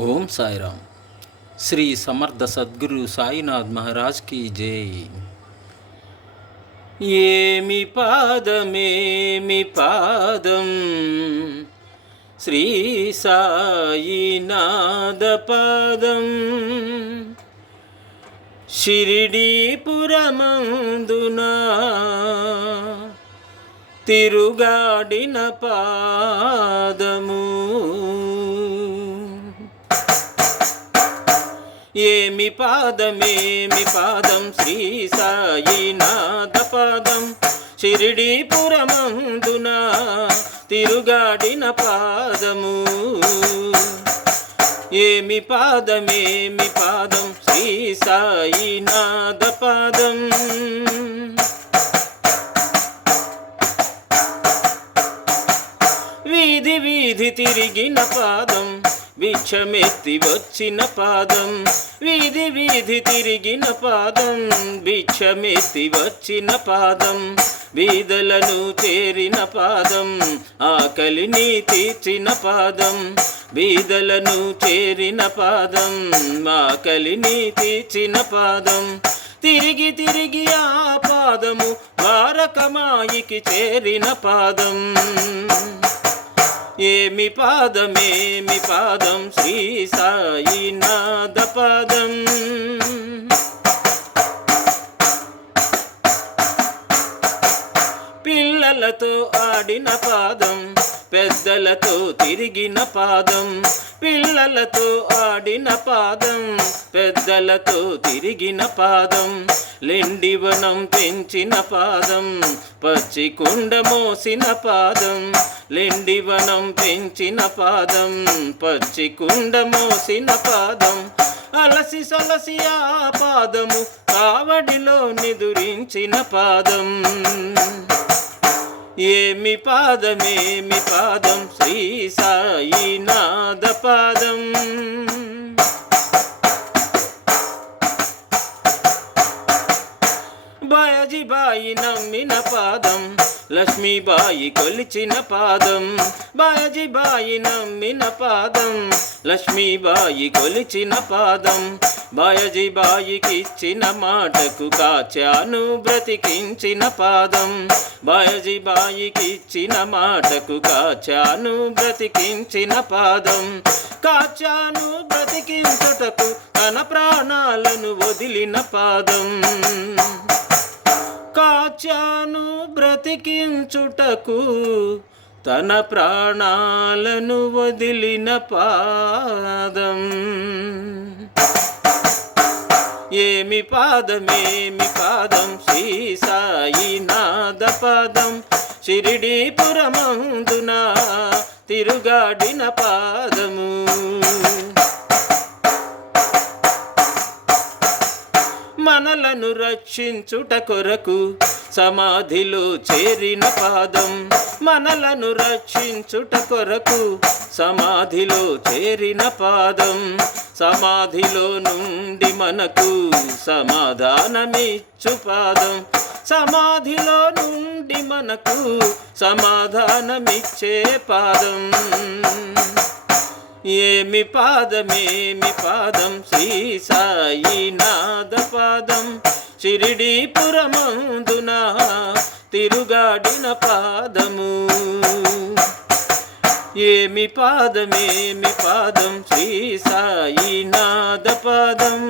ఓం సాయిరామ్. శ్రీ సమర్థ సద్గురు సాయినాథ్ మహారాజ్ की జై. ఏమి పాదం శ్రీ సాయినాథ పాదం, షిరిడీపురమందునా తిరుగాడిన పాదము. ఏమి పాదం శ్రీ సాయినాథ పాదం, షిరిడీపురమందున తిరుగాడిన పాదము. ఏమి పాదం శ్రీ సాయినాథ పాదం. వీధి వీధి తిరిగిన పాదం, భిక్షమెత్తి వచ్చిన పాదం. వీధి వీధి తిరిగిన పాదం, భిక్షమెత్తి వచ్చిన పాదం. బీదలను చేరిన పాదం, ఆకలిని తీర్చిన పాదం. బీదలను చేరిన పాదం, ఆకలిని తీర్చిన పాదం. తిరిగి తిరిగి ఆ పాదము ద్వారకమాయికి చేరిన పాదం. ఏమి పాదం శ్రీ సాయినాథ పాదం. పిల్లలతో ఆడిన పాదం, పెద్దలతో తిరిగిన పాదం. పిల్లలతో ఆడిన పాదం, పెద్దలతో తిరిగిన పాదం. లెండివనం పెంచిన పాదం, పచ్చి కుండ మోసిన పాదం. లెండివనం పెంచిన పాదం, పచ్చి కుండ మోసిన పాదం. అలసి సొలసి ఆ పాదము కావడిలో నిదురించిన పాదం. ఏమి పాదం శ్రీ సాయినాథ పాదం. బాయజీబాయి నమ్మిన పాదం, లక్ష్మీబాయి కొలిచిన పాదం. బాయజీబాయి నమ్మిన పాదం, లక్ష్మీబాయి కొలిచిన పాదం. బాయజీబాయికి ఇచ్చిన మాటకు కాచాను బ్రతికించిన పాదం. బాయజీబాయికి ఇచ్చిన మాటకు కాచాను బ్రతికించిన పాదం. కాచాను బ్రతికించుటకు తన ప్రాణాలను వదిలిన పాదం. కాచాను బ్రతికించుటకు తన ప్రాణాలను వదిలిన పాదం. ఏమి పాదం శ్రీ సాయినాథ పాదం, షిరిడీపురమందున తిరుగాడిన పాదము. మనలను రక్షించుట కొరకు సమాధిలో చేరిన పాదం. మనలను రక్షించుట కొరకు సమాధిలో చేరిన పాదం. సమాధిలో నుండి మనకు సమాధానమిచ్చు పాదం. సమాధిలో నుండి మనకు సమాధానమిచ్చే పాదం. ఏమి పాదం శ్రీ సాయినాథ పాదం, షిరిడీపురమందున తిరుగాడిన పాదము. ఏమి పాదం శ్రీ సాయినాథ పాదం.